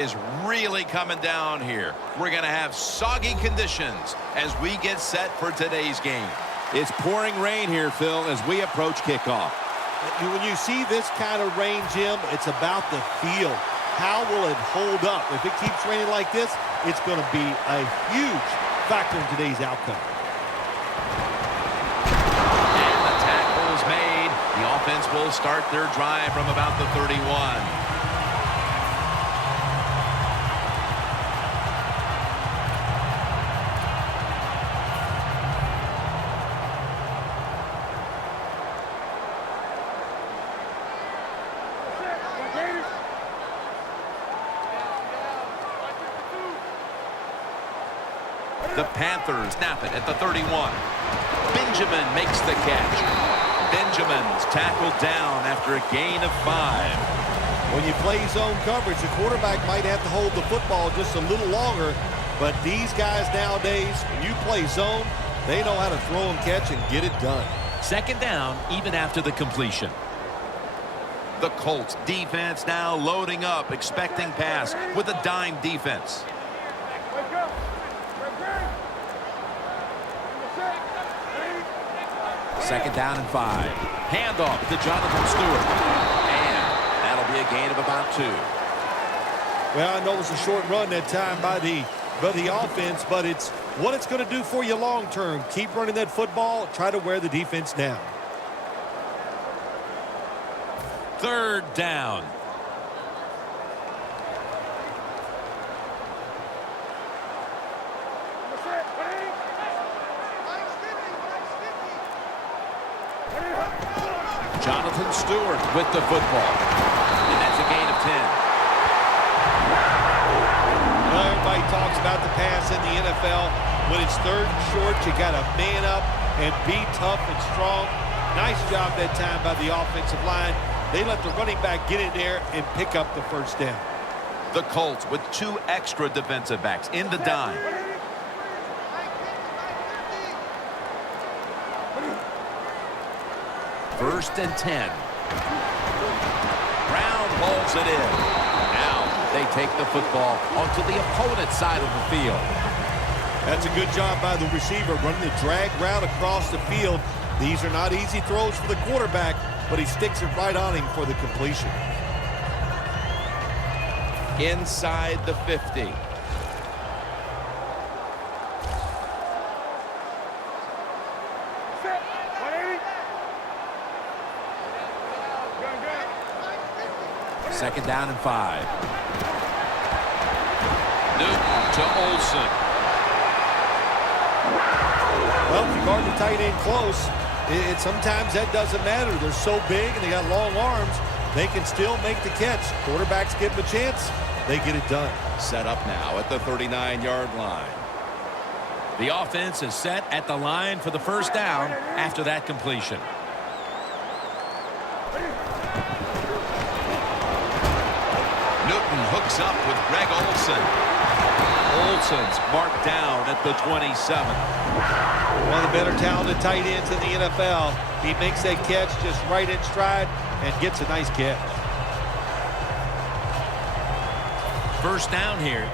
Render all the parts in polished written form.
Is really coming down here. We're going to have soggy conditions as we get set for today's game. It's pouring rain here, Phil, as we approach kickoff. When you see this kind of rain, Jim, it's about the field. How will it hold up? If it keeps raining like this, it's going to be a huge factor in today's outcome. And the tackle is made. The offense will start their drive from about the 31. The Panthers snap it at the 31. Benjamin makes the catch. Benjamin's tackled down after a gain of 5. When you play zone coverage, the quarterback might have to hold the football just a little longer, but these guys nowadays, when you play zone, they know how to throw and catch and get it done. Second down, even after the completion. The Colts defense now loading up, expecting pass with a dime defense. Second down and 5. Handoff to Jonathan Stewart. And that'll be a gain of about 2. Well, I know it was a short run that time by the offense, but it's what it's going to do for you long term. Keep running that football. Try to wear the defense down. Third down. Jonathan Stewart with the football. And that's a gain of 10. Well, everybody talks about the pass in the NFL. When it's third and short, you got to man up and be tough and strong. Nice job that time by the offensive line. They let the running back get in there and pick up the first down. The Colts with 2 extra defensive backs in the dime. First and 10. Brown hauls it in. Now they take the football onto the opponent's side of the field. That's a good job by the receiver running the drag route across the field. These are not easy throws for the quarterback, but he sticks it right on him for the completion. Inside the 50. Second down and 5. Newton to Olsen. Well, if you guard the tight end close, sometimes that doesn't matter. They're so big and they got long arms, they can still make the catch. Quarterbacks give them a chance, they get it done. Set up now at the 39-yard line. The offense is set at the line for the first down after that completion. Newton hooks up with Greg Olsen. Olsen's marked down at the 27. One of the better talented tight ends in the NFL. He makes that catch just right in stride and gets a nice catch. First down here.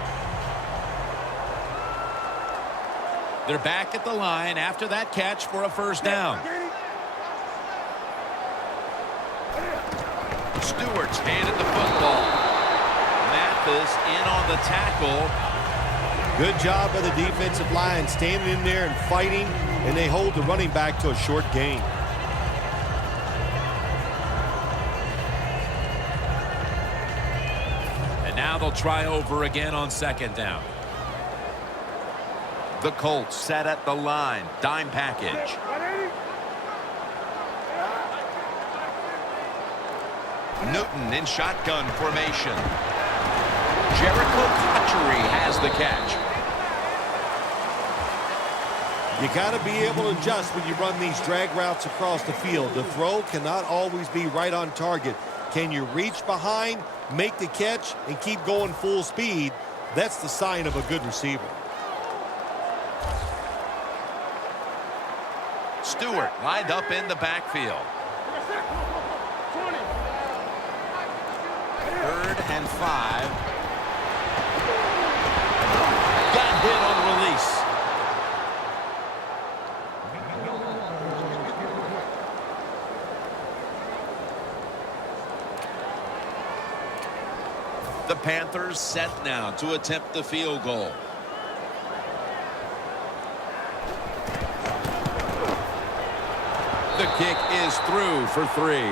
They're back at the line after that catch for a first down. Stewart's handed the football. Mathis in on the tackle. Good job by the defensive line standing in there and fighting, and they hold the running back to a short gain. And now they'll try over again on second down. The Colts set at the line. Dime package. Newton in shotgun formation. Jericho Cotchery has the catch. You got to be able to adjust when you run these drag routes across the field. The throw cannot always be right on target. Can you reach behind, make the catch, and keep going full speed? That's the sign of a good receiver. Stewart lined up in the backfield. 3rd and 5. Panthers set now to attempt the field goal. The kick is through for 3.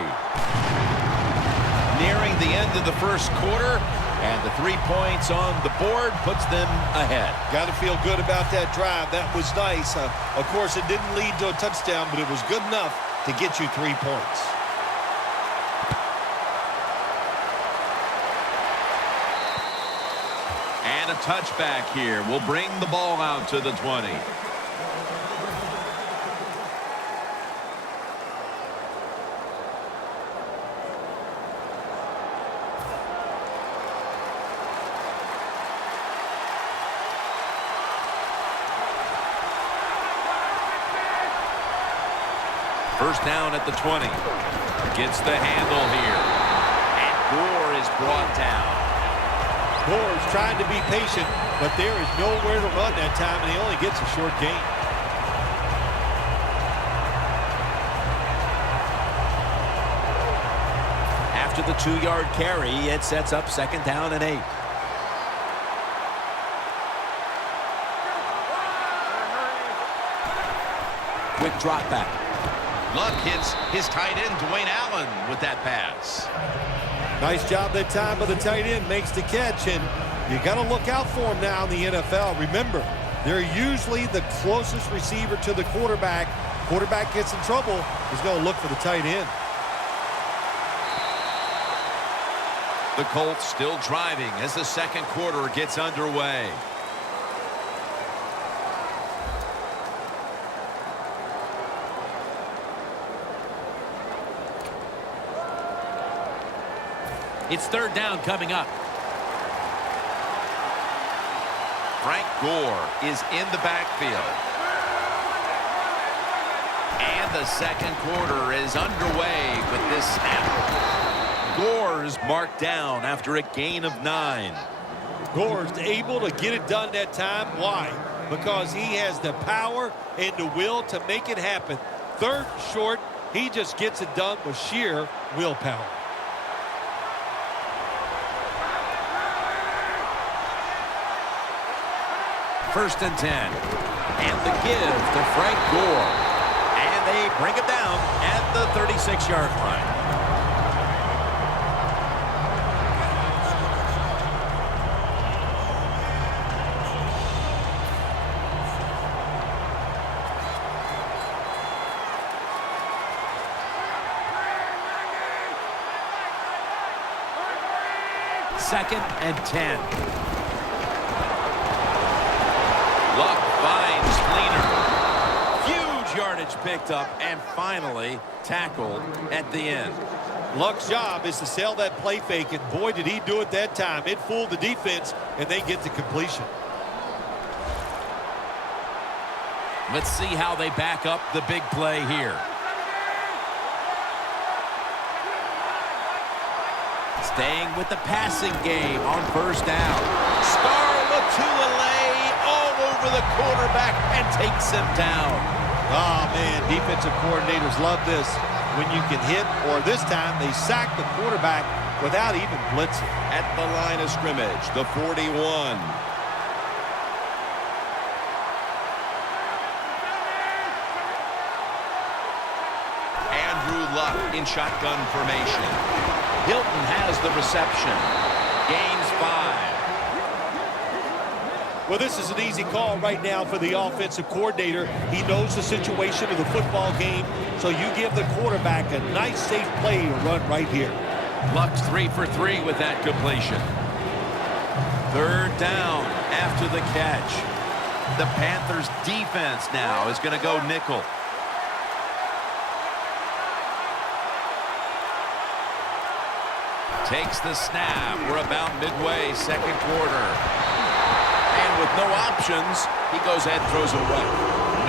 Nearing the end of the first quarter, and the 3 points on the board puts them ahead. Got to feel good about that drive. That was nice. Of course, it didn't lead to a touchdown, but it was good enough to get you 3 points. And a touchback here will bring the ball out to the 20. First down at the 20. Gets the handle here. And Gore is brought down. Gore's trying to be patient, but there is nowhere to run that time, and he only gets a short gain. After the 2-yard carry, it sets up 2nd down and 8. Quick drop back. Luck hits his tight end, Dwayne Allen, with that pass. Nice job that time by the tight end. Makes the catch, and you got to look out for him now in the NFL. Remember, they're usually the closest receiver to the quarterback. Quarterback gets in trouble, he's going to look for the tight end. The Colts still driving as the second quarter gets underway. It's 3rd down coming up. Frank Gore is in the backfield. And the second quarter is underway with this snap. Gore's marked down after a gain of 9. Gore's able to get it done that time. Why? Because he has the power and the will to make it happen. 3rd and short, he just gets it done with sheer willpower. First and 10. And the give to Frank Gore. And they bring him down at the 36-yard line. Second and 10. Luck finds Fleener. Huge yardage picked up and finally tackled at the end. Luck's job is to sell that play fake, and boy, did he do it that time. It fooled the defense, and they get the completion. Let's see how they back up the big play here. Staying with the passing game on first down. All over the quarterback and takes him down. Oh, man, defensive coordinators love this. When you can hit, or this time they sack the quarterback without even blitzing. At the line of scrimmage, the 41. Andrew Luck in shotgun formation. Hilton has the reception. Gains 5. Well, this is an easy call right now for the offensive coordinator. He knows the situation of the football game, so you give the quarterback a nice, safe play to run right here. Luck's 3 for 3 with that completion. 3rd down after the catch. The Panthers defense now is going to go nickel. Takes the snap. We're about midway, second quarter. And with no options, he goes ahead and throws it away.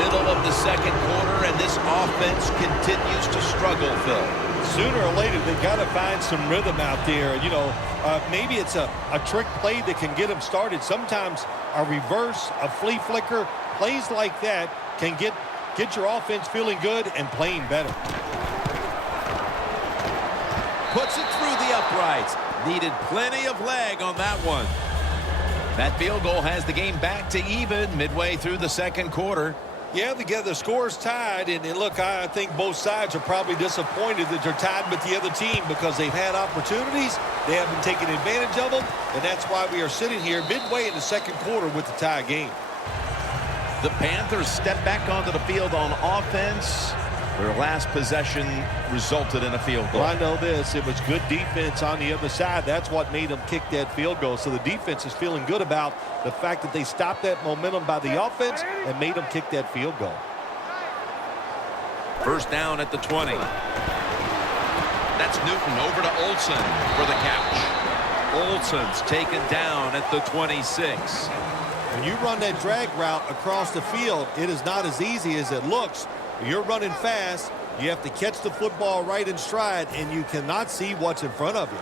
Middle of the second quarter, and this offense continues to struggle, Phil. Sooner or later, they got to find some rhythm out there. You know, maybe it's a trick play that can get them started. Sometimes a reverse, a flea flicker, plays like that can get your offense feeling good and playing better. Puts it through the uprights. Needed plenty of leg on that one. That field goal has the game back to even midway through the second quarter. Yeah, the score's tied, and look, I think both sides are probably disappointed that they're tied with the other team because they've had opportunities, they haven't taken advantage of them, and that's why we are sitting here midway in the second quarter with the tie game. The Panthers step back onto the field on offense. Their last possession resulted in a field goal. Well, I know this. It was good defense on the other side. That's what made them kick that field goal. So the defense is feeling good about the fact that they stopped that momentum by the offense and made them kick that field goal. First down at the 20. That's Newton over to Olsen for the catch. Olsen's taken down at the 26. When you run that drag route across the field, it is not as easy as it looks. You're running fast. You have to catch the football right in stride, and you cannot see what's in front of you.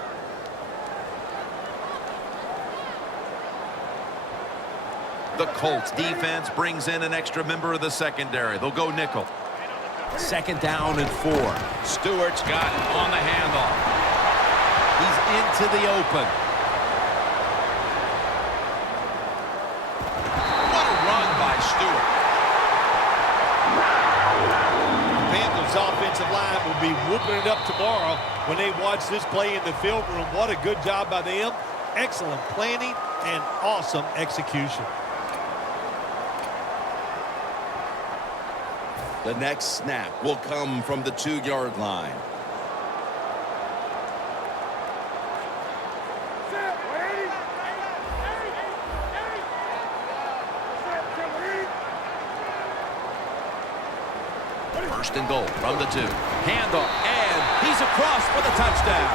The Colts defense brings in an extra member of the secondary. They'll go nickel. Second down and 4. Stewart's got it on the handoff. He's into the open. What a run by Stewart. Offensive line will be whooping it up tomorrow when they watch this play in the film room. What a good job by them. Excellent planning and awesome execution. The next snap will come from the 2-yard line. First and goal from the 2. Handoff, and he's across for the touchdown.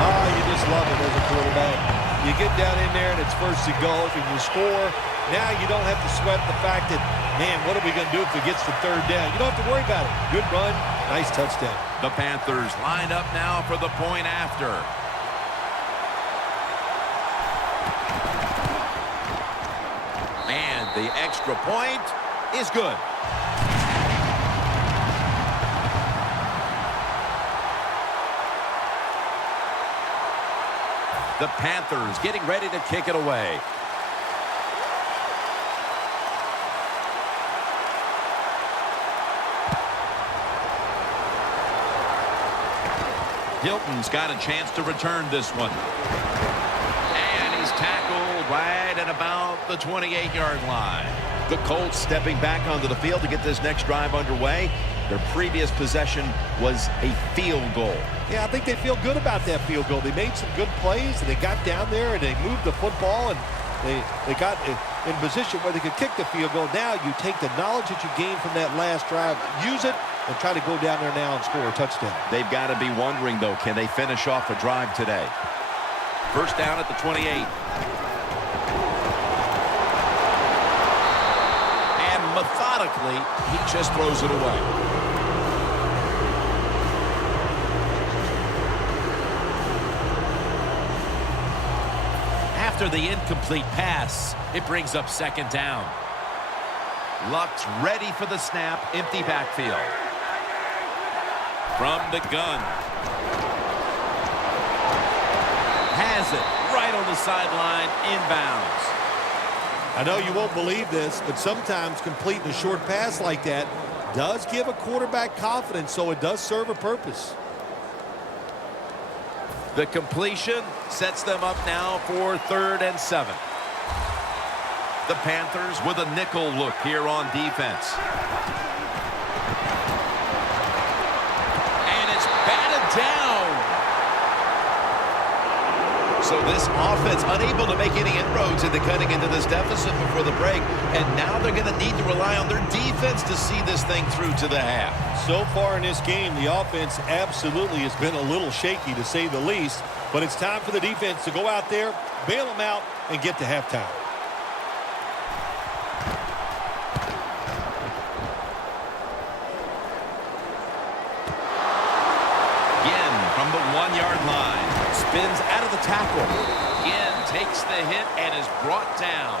Oh, you just love it as a quarterback. You get down in there and it's first and goal and you score. Now you don't have to sweat the fact that, man, what are we going to do if it gets to third down? You don't have to worry about it. Good run, nice touchdown. The Panthers line up now for the point after. And the extra point is good. The Panthers getting ready to kick it away. Hilton's got a chance to return this one. And he's tackled right at about the 28-yard line. The Colts stepping back onto the field to get this next drive underway. Their previous possession was a field goal. Yeah, I think they feel good about that field goal. They made some good plays, and they got down there, and they moved the football, and they got in position where they could kick the field goal. Now you take the knowledge that you gained from that last drive, use it, and try to go down there now and score a touchdown. They've got to be wondering, though, can they finish off a drive today? First down at the 28. And methodically, he just throws it away. After the incomplete pass, it brings up second down. Luck's ready for the snap, empty backfield. From the gun. Has it right on the sideline, inbounds. I know you won't believe this, but sometimes completing a short pass like that does give a quarterback confidence, so it does serve a purpose. The completion sets them up now for 3rd and 7. The Panthers with a nickel look here on defense. And it's batted down. So this offense unable to make any inroads into cutting into this deficit before the break. And now they're going to need to rely on their defense to see this thing through to the half. So far in this game, the offense absolutely has been a little shaky, to say the least. But it's time for the defense to go out there, bail them out, and get to halftime. Again from the 1-yard line. Spins out of the tackle. Again takes the hit and is brought down.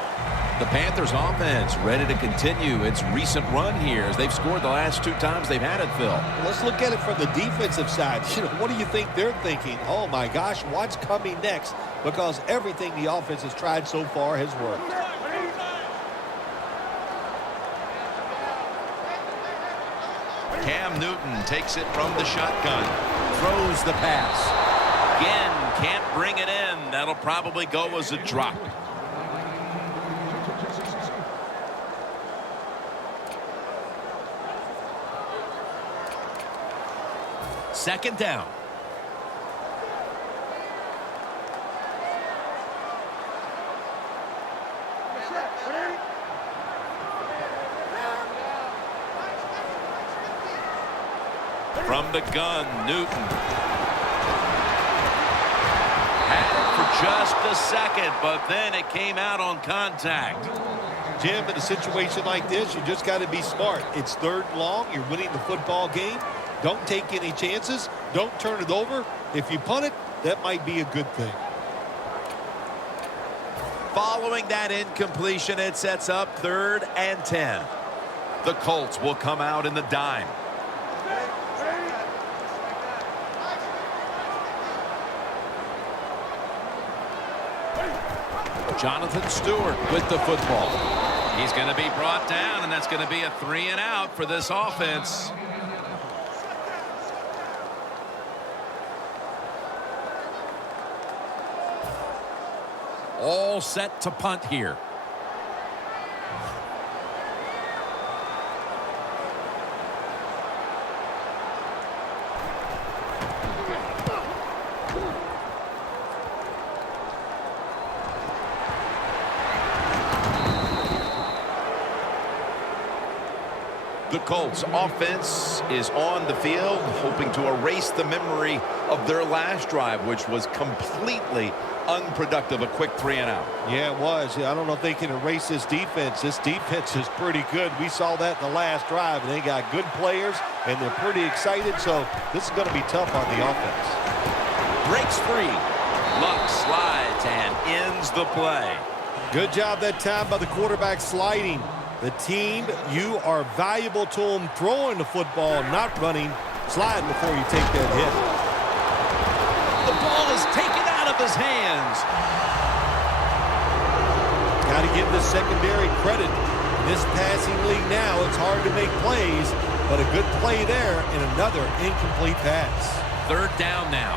The Panthers offense ready to continue its recent run here as they've scored the last 2 times they've had it, Phil. Let's look at it from the defensive side. What do you think they're thinking? Oh, my gosh, what's coming next? Because everything the offense has tried so far has worked. Cam Newton takes it from the shotgun. Throws the pass. Again, can't bring it in. That'll probably go as a drop. Second down. From the gun, Newton. Had it for just a second, but then it came out on contact. Jim, in a situation like this, you just got to be smart. It's 3rd and long. You're winning the football game. Don't take any chances. Don't turn it over. If you punt it, that might be a good thing. Following that incompletion, it sets up 3rd and 10. The Colts will come out in the dime. Jonathan Stewart with the football. He's going to be brought down, and that's going to be a 3 and out for this offense. All set to punt here. The Colts offense is on the field, hoping to erase the memory of their last drive, which was completely unproductive, a quick 3 and out. Yeah, it was. I don't know if they can erase this defense. This defense is pretty good. We saw that in the last drive, and they got good players, and they're pretty excited, so this is going to be tough on the offense. Breaks free. Luck slides and ends the play. Good job that time by the quarterback sliding. The team, you are valuable to them throwing the football, not running. Slide before you take that hit. The ball is taken out of his hands. Got to give the secondary credit. In this passing league now, it's hard to make plays, but a good play there and another incomplete pass. 3rd down now.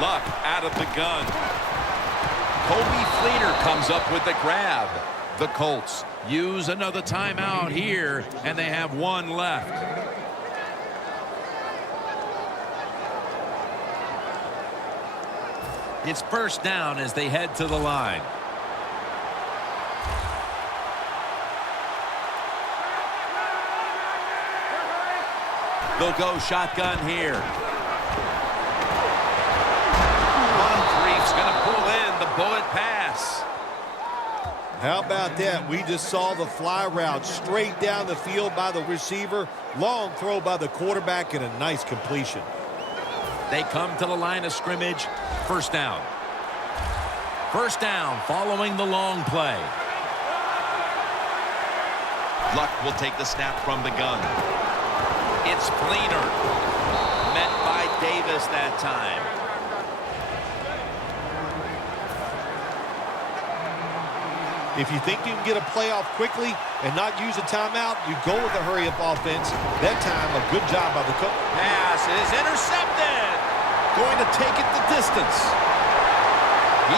Luck out of the gun. Kobe Fleener comes up with the grab. The Colts use another timeout here, and they have 1 left. It's 1st down as they head to the line. They'll go shotgun here. Moncrief's going to pull in the bullet pass. How about that? We just saw the fly route straight down the field by the receiver. Long throw by the quarterback and a nice completion. They come to the line of scrimmage. 1st down. 1st down following the long play. Luck will take the snap from the gun. It's Fleener. Met by Davis that time. If you think you can get a playoff quickly and not use a timeout, you go with a hurry-up offense. That time, a good job by the coach. Pass is intercepted. Going to take it the distance.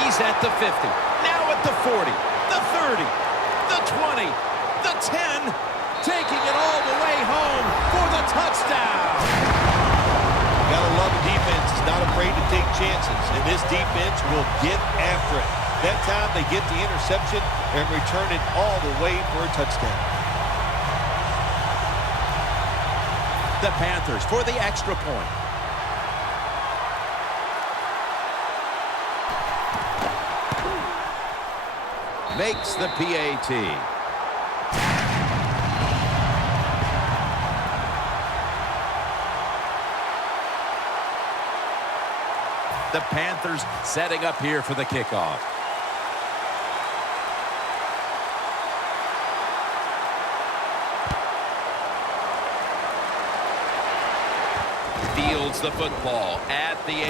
He's at the 50. Now at the 40, the 30, the 20, the 10. Taking it all the way home for the touchdown. You gotta love a defense. It's not afraid to take chances, and this defense will get after it. That time they get the interception and return it all the way for a touchdown. The Panthers for the extra point. Makes the PAT. The Panthers setting up here for the kickoff. Fields the football at the 8.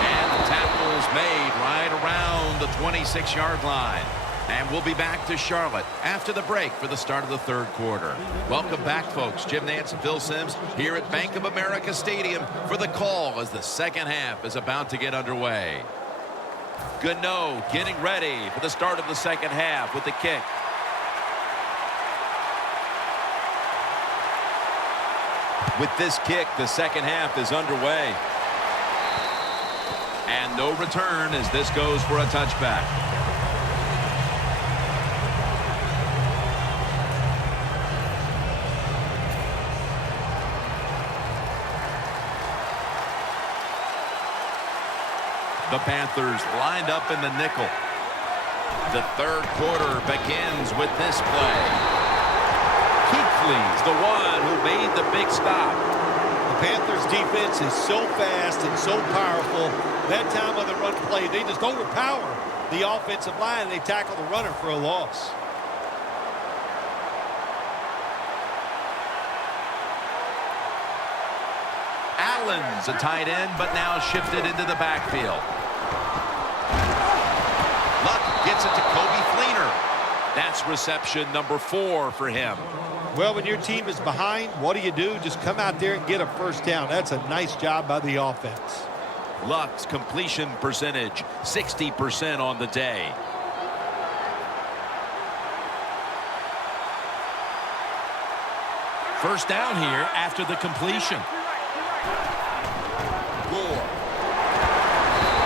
And the tackle's made right around the 26-yard line. And we'll be back to Charlotte after the break for the start of the third quarter. Welcome back, folks. Jim Nantz and Phil Simms here at Bank of America Stadium for the call as the second half is about to get underway. Gano getting ready for the start of the second half with the kick. With this kick, the second half is underway. And no return as this goes for a touchback. The Panthers lined up in the nickel. The third quarter begins with this play. Kuechly's the one who made the big stop. The Panthers defense is so fast and so powerful. That time on the run play, they just overpower the offensive line, and they tackle the runner for a loss. Allen's a tight end, but now shifted into the backfield. Luck gets it to Kobe Fleener. That's reception number 4 for him. Well, when your team is behind, what do? Just come out there and get a first down. That's a nice job by the offense. Luck's completion percentage, 60% on the day. First down here after the completion. Gore.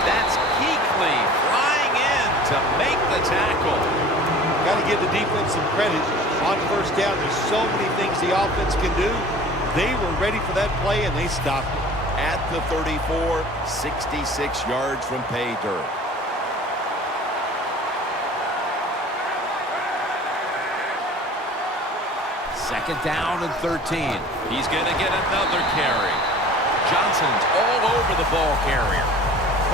That's Kuechly flying in to make the tackle. Got to give the defense some credit. On first down, there's so many things the offense can do. They were ready for that play, and they stopped it. At the 34, 66 yards from pay dirt. Second down and 13. He's going to get another carry. Johnson's all over the ball carrier.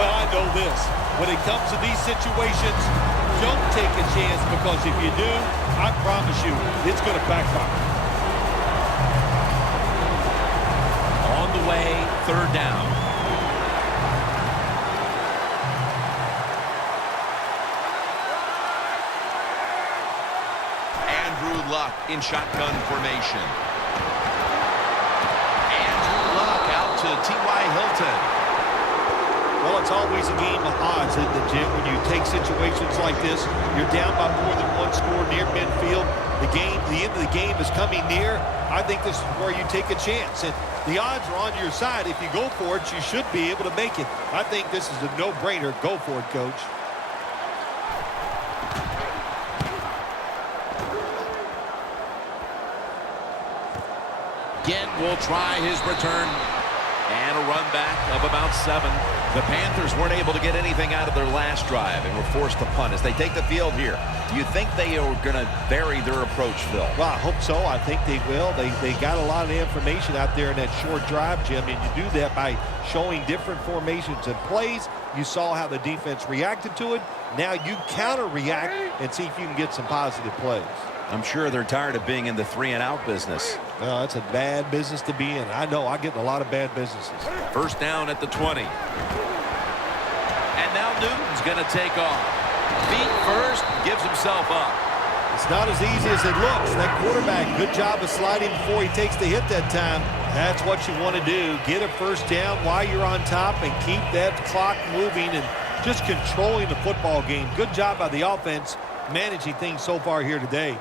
Well, I know this. When it comes to these situations, don't take a chance, because if you do, I promise you, it's going to backfire. On the way, third down. Andrew Luck in shotgun formation. Andrew Luck out to T.Y. Hilton. Well, it's always a game of odds, isn't it, Jim? When you take situations like this, you're down by more than one score near midfield. The end of the game is coming near. I think this is where you take a chance. And the odds are on your side. If you go for it, you should be able to make it. I think this is a no-brainer. Go for it, Coach. Again, will try his return. And a run back of about 7. The Panthers weren't able to get anything out of their last drive and were forced to punt as they take the field here. Do you think they are going to vary their approach, Phil? Well, I hope so. I think they will. They got a lot of information out there in that short drive, Jim, and you do that by showing different formations and plays. You saw how the defense reacted to it. Now you counter-react and see if you can get some positive plays. I'm sure they're tired of being in the 3-and-out business. Well, that's a bad business to be in. I know. I get in a lot of bad businesses. First down at the 20. And now Newton's going to take off. Feet first, gives himself up. It's not as easy as it looks. That quarterback, good job of sliding before he takes the hit that time. That's what you want to do. Get a first down while you're on top and keep that clock moving and just controlling the football game. Good job by the offense managing things so far here today.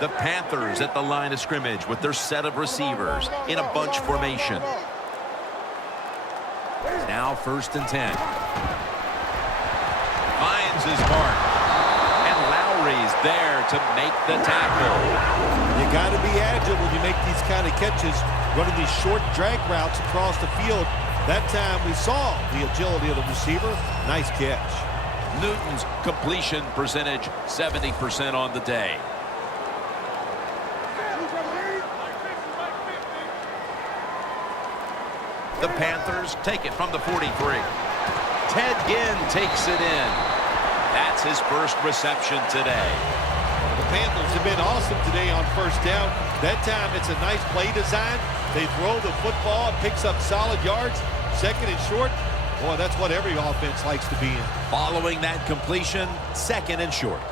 The Panthers at the line of scrimmage with their set of receivers in a bunch formation. Now first and 10. Finds his mark. And Lowry's there to make the tackle. You got to be agile when you make these kind of catches, running these short drag routes across the field. That time we saw the agility of the receiver. Nice catch. Newton's completion percentage, 70% on the day. The Panthers take it from the 43. Ted Ginn takes it in. That's his first reception today. The Panthers have been awesome today on first down. That time it's a nice play design. They throw the football, it picks up solid yards. Second and short. Boy, that's what every offense likes to be in. Following that completion, second and short.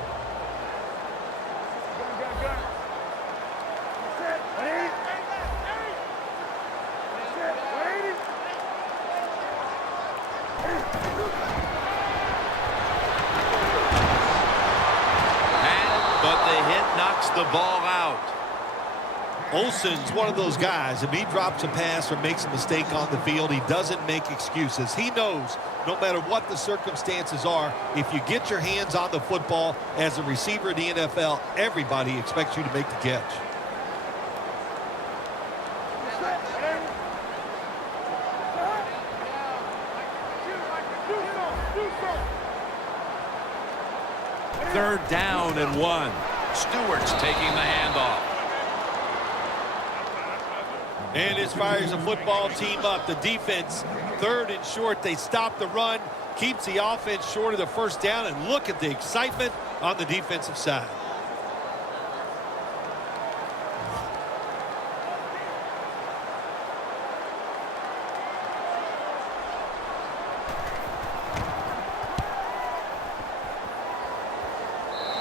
But the hit knocks the ball out. Olsen's one of those guys. If he drops a pass or makes a mistake on the field, he doesn't make excuses. He knows no matter what the circumstances are, if you get your hands on the football as a receiver in the NFL, everybody expects you to make the catch. Third down and 1. Stewart's taking the handoff. And this fires a football team up. The defense, third and short. They stop the run, keeps the offense short of the first down, and look at the excitement on the defensive side.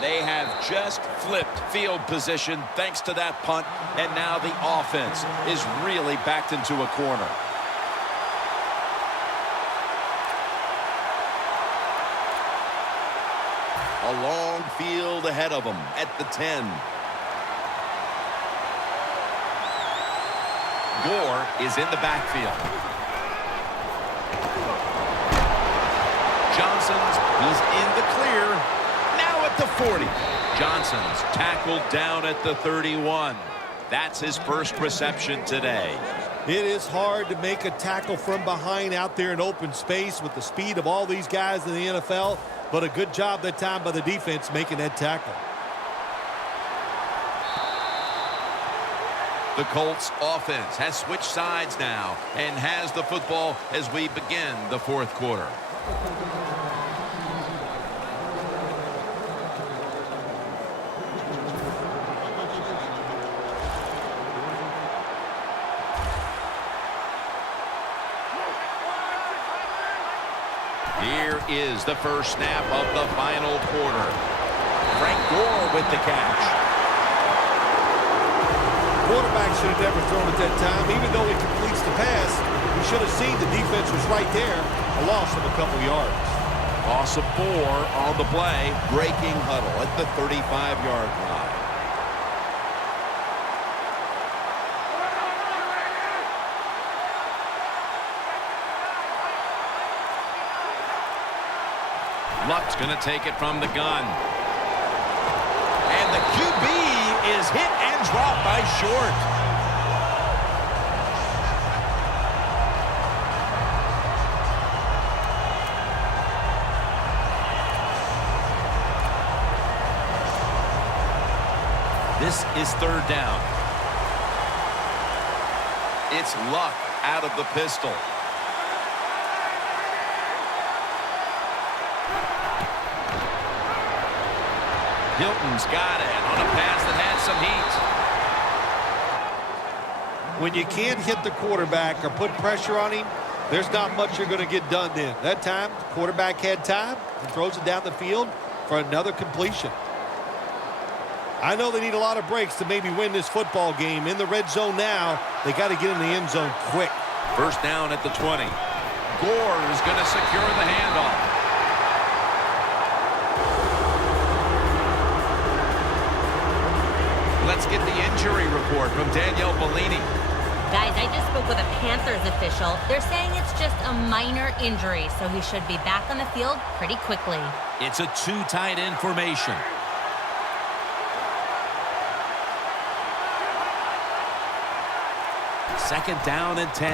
They have just flipped field position thanks to that punt, and now the offense is really backed into a corner. A long field ahead of them at the 10. Gore is in the backfield. Johnson's, he's in the clear. At the 40. Johnson's tackled down at the 31. That's his first reception today. It is hard to make a tackle from behind out there in open space with the speed of all these guys in the NFL, but a good job that time by the defense making that tackle. The Colts offense has switched sides now and has the football as we begin the fourth quarter. Here is the first snap of the final quarter. Frank Gore with the catch. Quarterback should have never thrown at that time. Even though he completes the pass, he should have seen the defense was right there. A loss of a couple yards. Loss of 4 on the play. Breaking huddle at the 35-yard line. Luck's going to take it from the gun. And the QB is hit and dropped by Short. This is third down. It's Luck out of the pistol. Hilton's got it on a pass that had some heat. When you can't hit the quarterback or put pressure on him, there's not much you're going to get done then. That time, the quarterback had time and throws it down the field for another completion. I know they need a lot of breaks to maybe win this football game. In the red zone now, they got to get in the end zone quick. First down at the 20. Gore is going to secure the handoff. Let's get the injury report from Danielle Bellini. Guys, I just spoke with a Panthers official. They're saying it's just a minor injury, so he should be back on the field pretty quickly. It's a two-tight end formation. Second down and 10.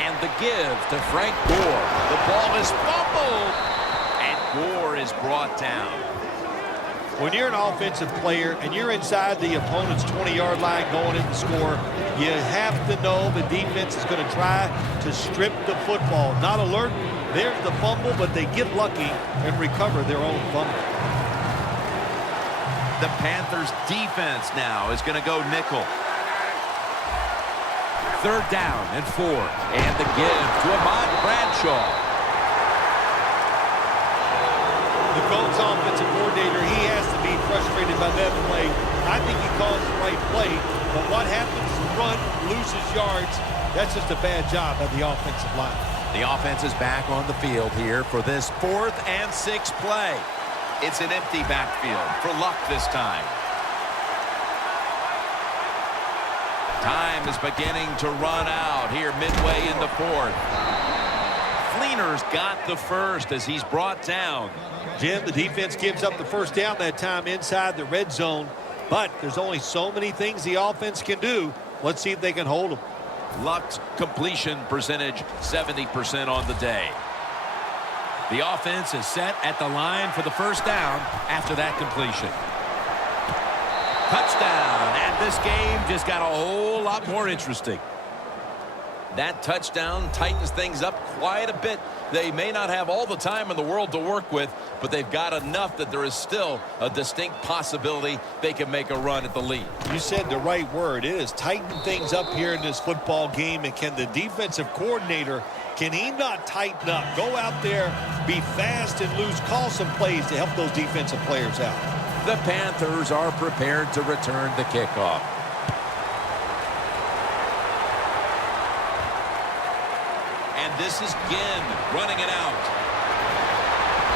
And the give to Frank Gore. The ball is fumbled. And Gore is brought down. when you're an offensive player and you're inside the opponent's 20-yard line going in to score, you have to know the defense is going to try to strip the football. Not alert. There's the fumble, but they get lucky and recover their own fumble. The Panthers defense now is going to go nickel. 3rd down and 4. And the give to Ahmad Bradshaw. The Colts offensive coordinator, he has to be frustrated by that play. I think he calls the right play, but what happens? Run, loses yards. That's just a bad job by the offensive line. The offense is back on the field here for this 4th and 6 play. It's an empty backfield for Luck this time. Time is beginning to run out here midway in the 4th. Fleener's got the first as he's brought down. Jim, the defense gives up the first down that time inside the red zone, but there's only so many things the offense can do. Let's see if they can hold them. Luck's completion percentage 70% on the day. The offense is set at the line for the first down after that completion. Touchdown, and this game just got a whole lot more interesting. That touchdown tightens things up quite a bit. They may not have all the time in the world to work with, but they've got enough that there is still a distinct possibility they can make a run at the lead. You said the right word. It has tightened things up here in this football game, and can the defensive coordinator, can he not tighten up? Go out there, be fast and loose, call some plays to help those defensive players out. The Panthers are prepared to return the kickoff. And this is Ginn running it out.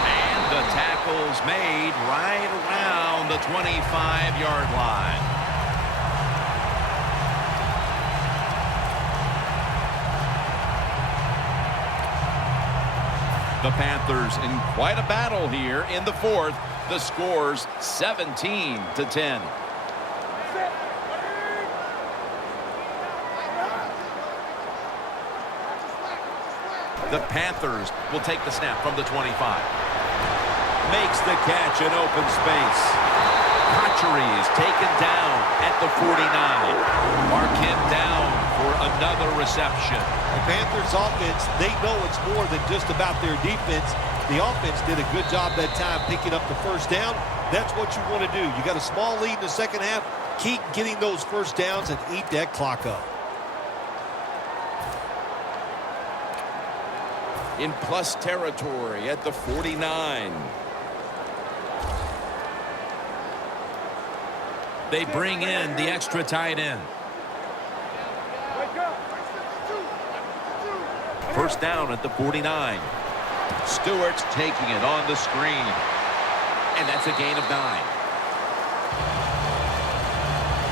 And the tackle's made right around the 25-yard line. The Panthers in quite a battle here in the 4th. The score's 17-10. The Panthers will take the snap from the 25. Makes the catch in open space. Hatchery is taken down at the 49. Mark him down for another reception. The Panthers offense, they know it's more than just about their defense. The offense did a good job that time picking up the first down. That's what you want to do. You got a small lead in the second half. Keep getting those first downs and eat that clock up. In plus territory at the 49. They bring in the extra tight end. First down at the 49. Stewart's taking it on the screen. And that's a gain of 9.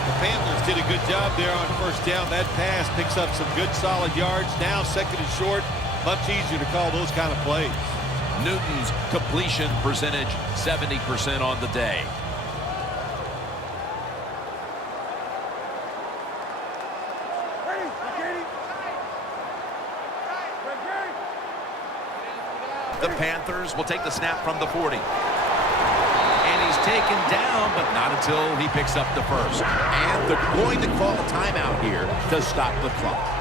The Panthers did a good job there on first down. That pass picks up some good solid yards. Now second and short. Much easier to call those kind of plays. Newton's completion percentage 70% on the day. The Panthers will take the snap from the 40. And he's taken down, but not until he picks up the first. And they're going to call a timeout here to stop the clock.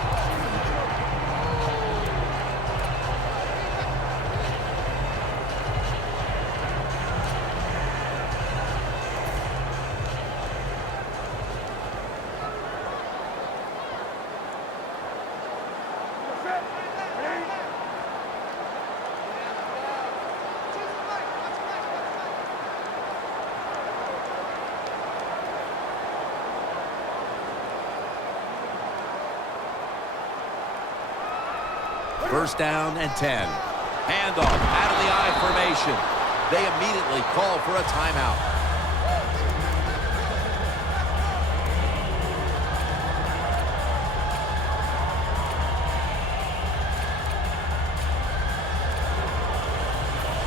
First down and 10. Handoff out of the I formation. They immediately call for a timeout.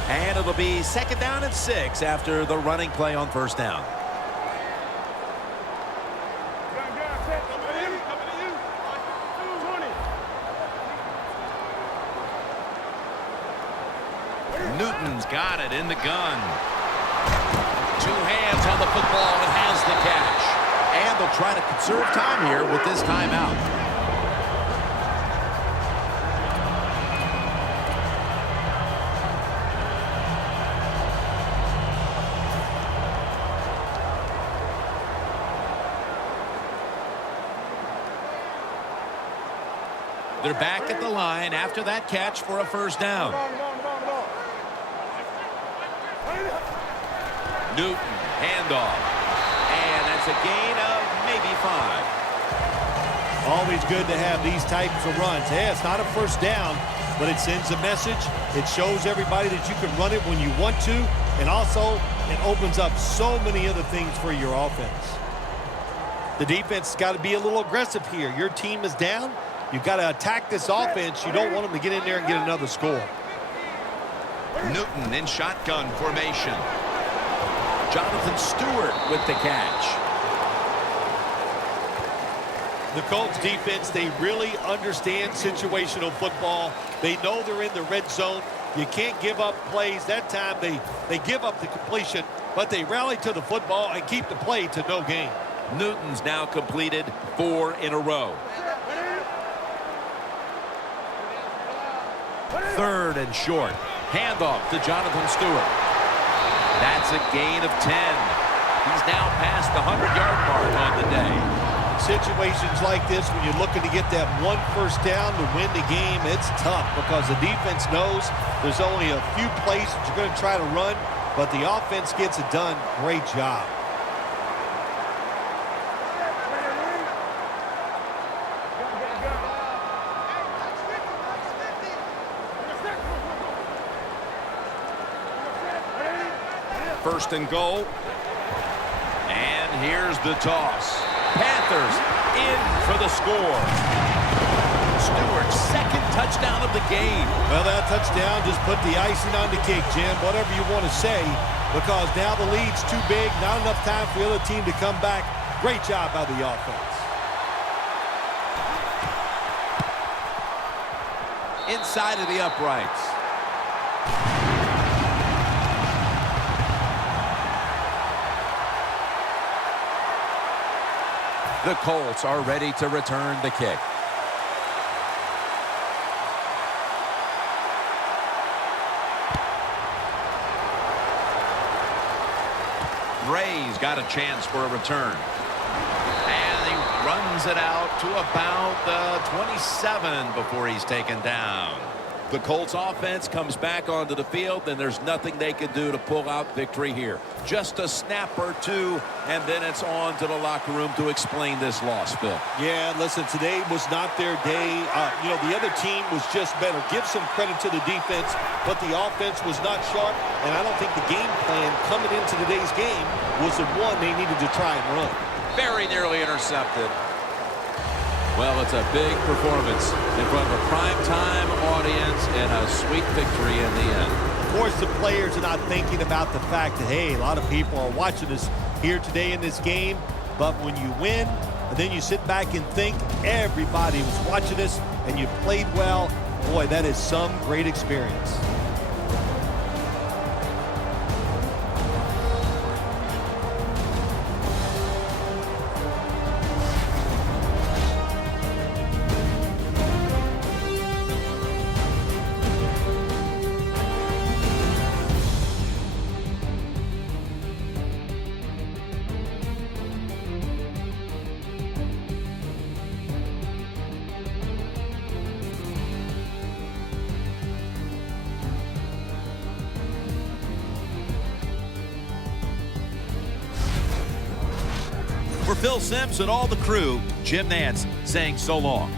And it'll be second down and 6 after the running play on first down. Newton's got it in the gun. Two hands on the football and has the catch. And they'll try to conserve time here with this timeout. They're back at the line after that catch for a first down. Newton, handoff. And that's a gain of maybe 5. Always good to have these types of runs. Hey, it's not a first down, but it sends a message. It shows everybody that you can run it when you want to, and also it opens up so many other things for your offense. The defense has got to be a little aggressive here. Your team is down. You've got to attack this offense. You don't want them to get in there and get another score. Newton in shotgun formation. Jonathan Stewart with the catch. The Colts defense, they really understand situational football. They know they're in the red zone. You can't give up plays. That time they give up the completion, but they rally to the football and keep the play to no gain. Newton's now completed 4 in a row. 3rd and short. Handoff to Jonathan Stewart. That's a gain of 10. He's now past the 100-yard mark on the day. Situations like this, when you're looking to get that one first down to win the game, it's tough because the defense knows there's only a few plays that you're going to try to run, but the offense gets it done. Great job. First and goal. And here's the toss. Panthers in for the score. Stewart's second touchdown of the game. Well, that touchdown just put the icing on the cake, Jim, whatever you want to say, because now the lead's too big, not enough time for the other team to come back. Great job by the offense. Inside of the uprights. The Colts are ready to return the kick. Ray's got a chance for a return. And he runs it out to about the 27 before he's taken down. The Colts offense comes back onto the field, and there's nothing they can do to pull out victory here. Just a snap or two, and then it's on to the locker room to explain this loss, Phil. Yeah, listen, today was not their day. The other team was just better. Give some credit to the defense, but the offense was not sharp, and I don't think the game plan coming into today's game was the one they needed to try and run. Very nearly intercepted. Well, it's a big performance in front of a primetime audience and a sweet victory in the end. Of course, the players are not thinking about the fact that, hey, a lot of people are watching us here today in this game. But when you win, and then you sit back and think everybody was watching us and you played well, boy, that is some great experience. For Phil Simms and all the crew, Jim Nantz saying so long.